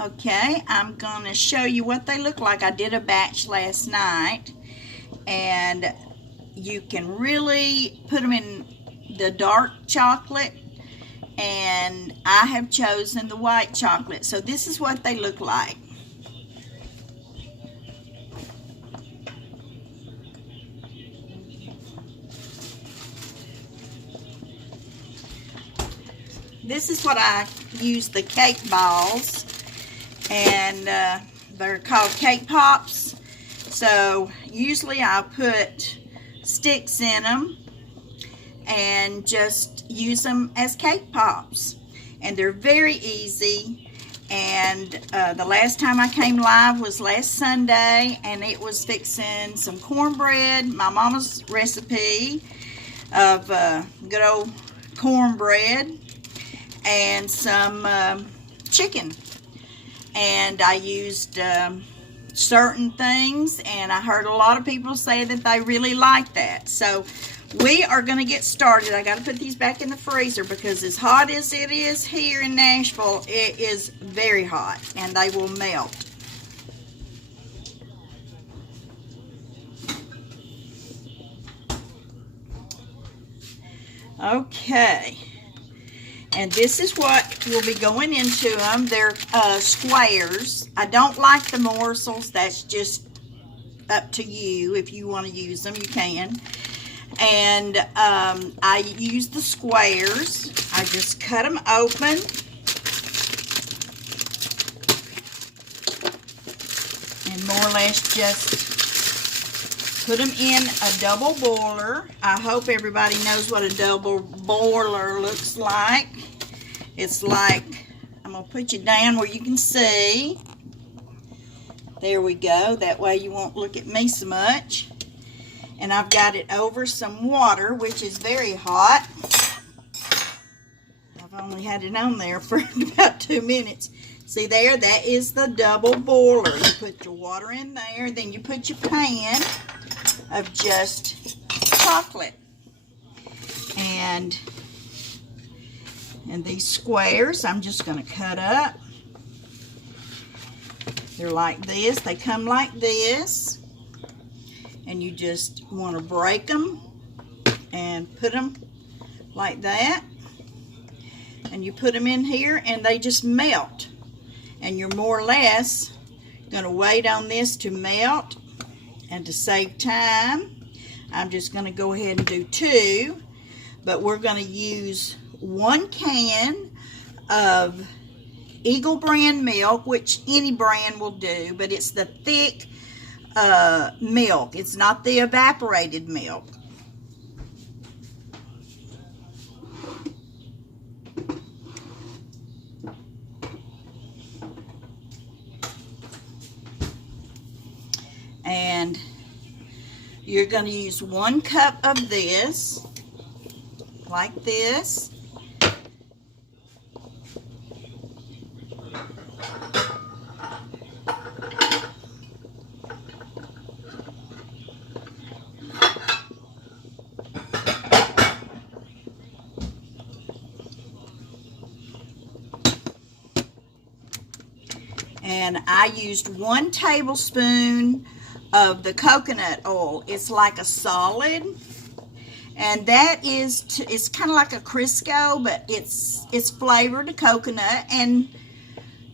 Okay, I'm going to show you what they look like. I did a batch last night, and you can really put them in the dark chocolate, and I have chosen the white chocolate. So this is what they look like. This is what I use, the cake balls, and they're called cake pops. So usually I put sticks in them and just use them as cake pops, and they're very easy. And the last time I came live was last Sunday, and it was fixing some cornbread, my mama's recipe of good old cornbread, and some chicken. And I used certain things, and I heard a lot of people say that they really like that. So we are going to get started. I got to put these back in the freezer because as hot as it is here in Nashville, it is very hot, and they will melt. Okay. And this is what will be going into them. They're squares. I don't like the morsels. That's just up to you. If you want to use them, you can. And I use the squares. I just cut them open. And more or less just put them in a double boiler. I hope everybody knows what a double boiler looks like. It's like, I'm going to put you down where you can see. There we go. That way you won't look at me so much. And I've got it over some water, which is very hot. I've only had it on there for about 2 minutes. See there? That is the double boiler. You put your water in there, then you put your pan of just chocolate. And these squares, I'm just going to cut up. They're like this. They come like this. And you just want to break them and put them like that. And you put them in here and they just melt. And you're more or less going to wait on this to melt. And to save time, I'm just going to go ahead and do 2. But we're going to use 1 can of Eagle brand milk, which any brand will do, but it's the thick milk. It's not the evaporated milk. And you're going to use 1 cup of this, like this. And I used 1 tablespoon of the coconut oil. It's like a solid, and that is it's kind of like a Crisco, but it's flavored to coconut, and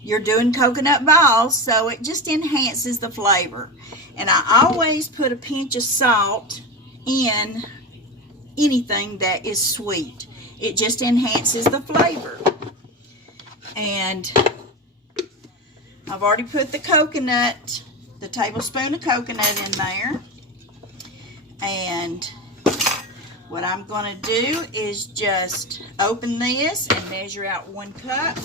you're doing coconut balls, so it just enhances the flavor. And I always put a pinch of salt in anything that is sweet. It just enhances the flavor. And I've already put the coconut, the tablespoon of coconut in there. And what I'm going to do is just open this and measure out 1 cup.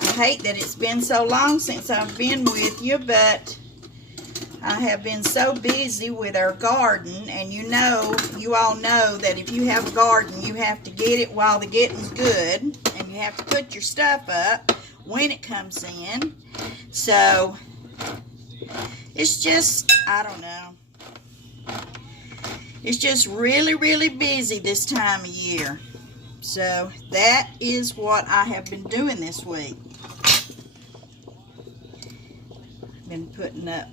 I hate that it's been so long since I've been with you, but I have been so busy with our garden, and you all know that if you have a garden, you have to get it while the getting's good, and you have to put your stuff up when it comes in. So it's just, I don't know. It's just really, really busy this time of year. So that is what I have been doing this week. Been putting up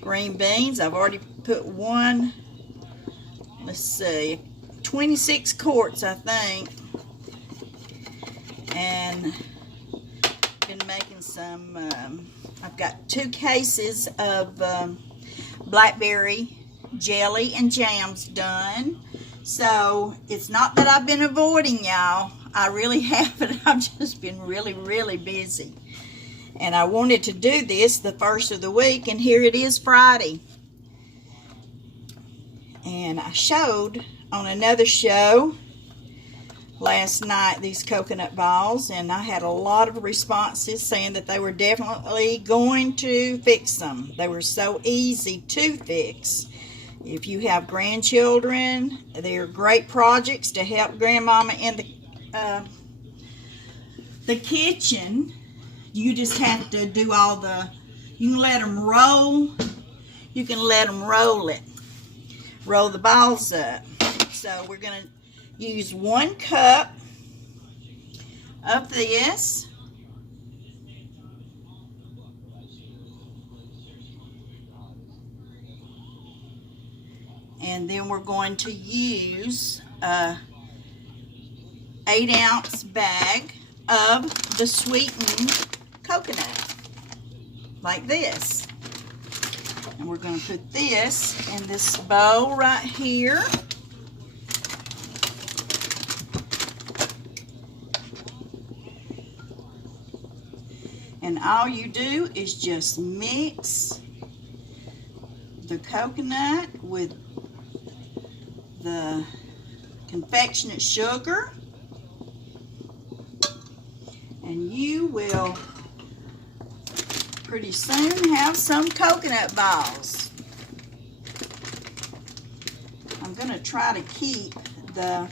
green beans. I've already put one, let's see, 26 quarts I think. And been making some, I've got 2 cases of blackberry jelly and jams done. So it's not that I've been avoiding y'all. I really haven't. I've just been really, really busy. And I wanted to do this the first of the week, and here it is Friday. And I showed on another show last night these coconut balls, and I had a lot of responses saying that they were definitely going to fix them. They were so easy to fix. If you have grandchildren, they're great projects to help grandmama in the kitchen. You just have to do all the, you can let them roll. You can let them roll it. Roll the balls up. So we're going to use 1 cup of this. And then we're going to use a 8-ounce bag of the sweetened coconut, like this. And we're going to put this in this bowl right here. And all you do is just mix the coconut with the confectionate sugar, and you will pretty soon have some coconut balls. I'm going to try to keep the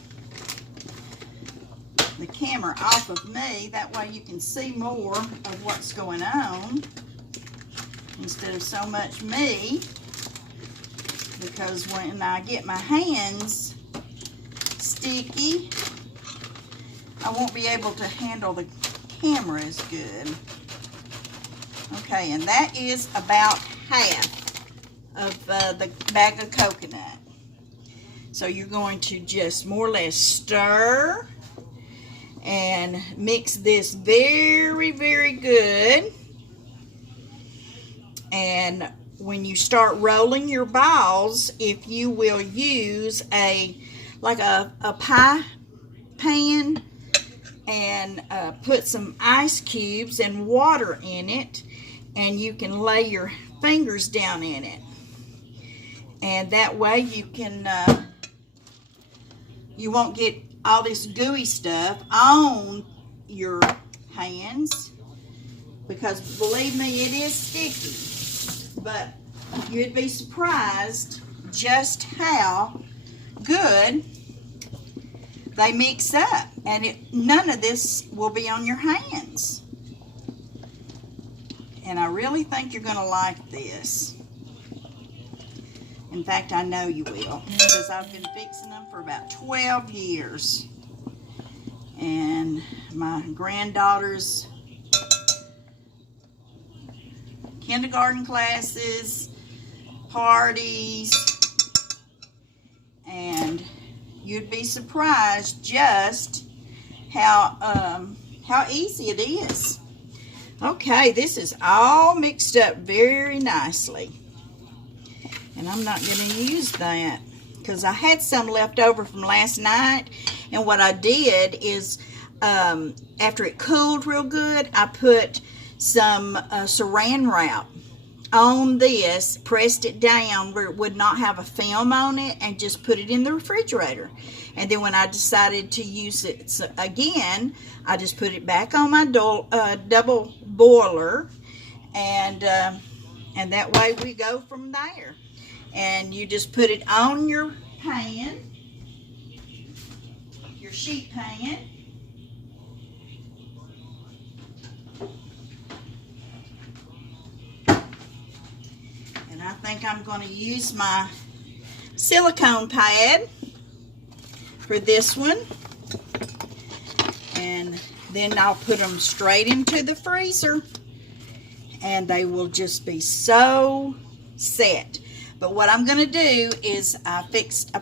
camera off of me, that way you can see more of what's going on instead of so much me, because when I get my hands sticky, I won't be able to handle the camera as good. Okay, and that is about half of the bag of coconut. So you're going to just more or less stir and mix this very, very good. And when you start rolling your balls, if you will use like a pie pan and put some ice cubes and water in it, and you can lay your fingers down in it, and that way you can you won't get all this gooey stuff on your hands, because believe me, it is sticky. But you'd be surprised just how good they mix up, and none of this will be on your hands. And I really think you're going to like this. In fact, I know you will, because I've been fixing them for about 12 years. And my granddaughter's kindergarten classes, parties, and you'd be surprised just how easy it is. Okay, this is all mixed up very nicely. And I'm not going to use that because I had some left over from last night. And what I did is, after it cooled real good, I put some saran wrap on this, pressed it down where it would not have a film on it, and just put it in the refrigerator. And then when I decided to use it again, I just put it back on my double boiler, and that way we go from there. And you just put it on your pan, your sheet pan. And I think I'm going to use my silicone pad for this one. And then I'll put them straight into the freezer. And they will just be so set. But what I'm going to do is I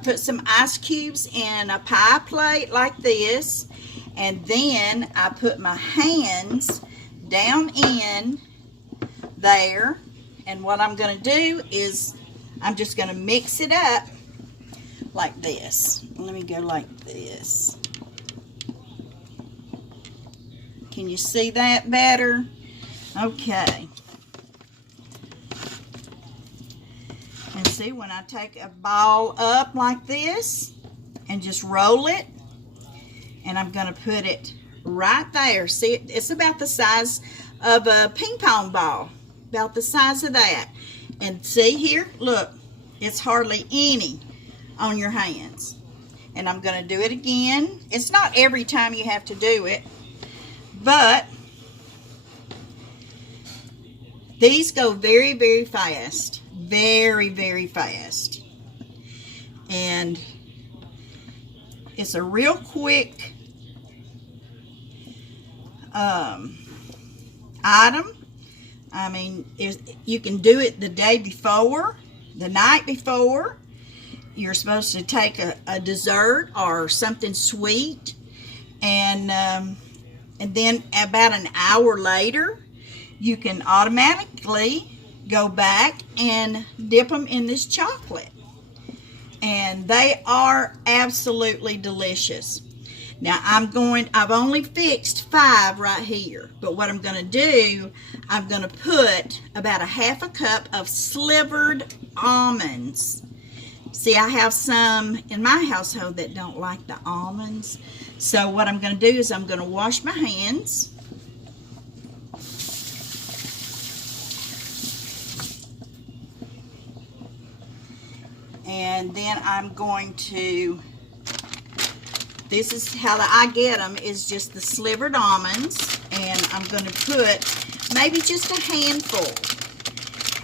put some ice cubes in a pie plate like this. And then I put my hands down in there. And what I'm going to do is I'm just going to mix it up like this. Let me go like this. Can you see that better? Okay. And see, when I take a ball up like this and just roll it, and I'm going to put it right there. See, it's about the size of a ping pong ball, about the size of that. And see here, look, it's hardly any on your hands. And I'm going to do it again. It's not every time you have to do it, but these go very, very fast. Very, very fast. And it's a real quick item. I mean, you can do it the day before, the night before. You're supposed to take a dessert or something sweet, and then about an hour later, you can automatically go back and dip them in this chocolate. And they are absolutely delicious. Now I've only fixed 5 right here, but what I'm going to do, I'm going to put about a half a cup of slivered almonds. See, I have some in my household that don't like the almonds. So what I'm going to do is I'm going to wash my hands. And then I'm going to, this is how I get them, is just the slivered almonds. And I'm going to put maybe just a handful.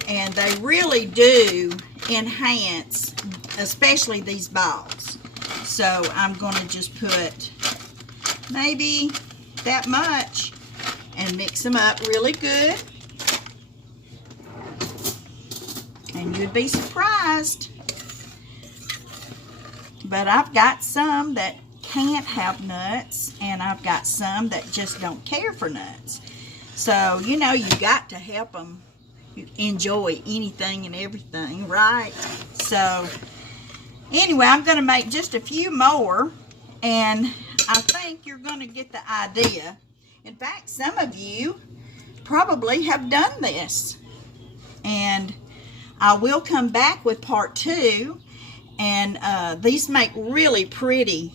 And they really do enhance, especially these balls. So I'm going to just put maybe that much and mix them up really good. And you'd be surprised. But I've got some that can't have nuts, and I've got some that just don't care for nuts. So, you know, you got to help them enjoy anything and everything, right? So, anyway, I'm going to make just a few more, and I think you're going to get the idea. In fact, some of you probably have done this. And I will come back with part 2. And these make really pretty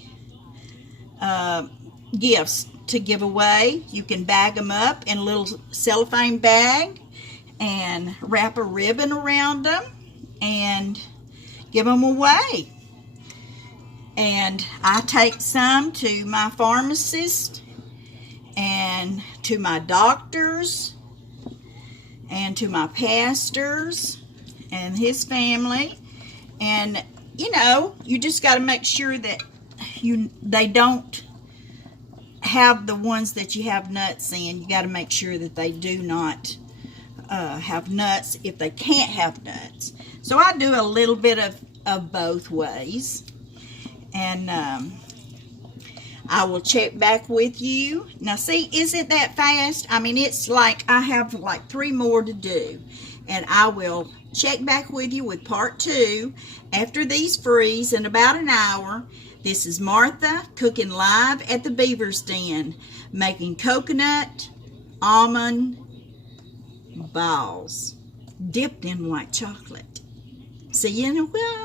gifts to give away. You can bag them up in a little cellophane bag and wrap a ribbon around them and give them away. And I take some to my pharmacist and to my doctors and to my pastors and his family. And you know, you just got to make sure that they don't have the ones that you have nuts in. You got to make sure that they do not have nuts if they can't have nuts. So I do a little bit of both ways. And I will check back with you. Now see, isn't that fast? I mean, it's like I have like 3 more to do. And I will check back with you with part 2 after these freeze in about an hour. This is Martha cooking live at the Beaver's Den, making coconut almond balls dipped in white chocolate. See you in a while.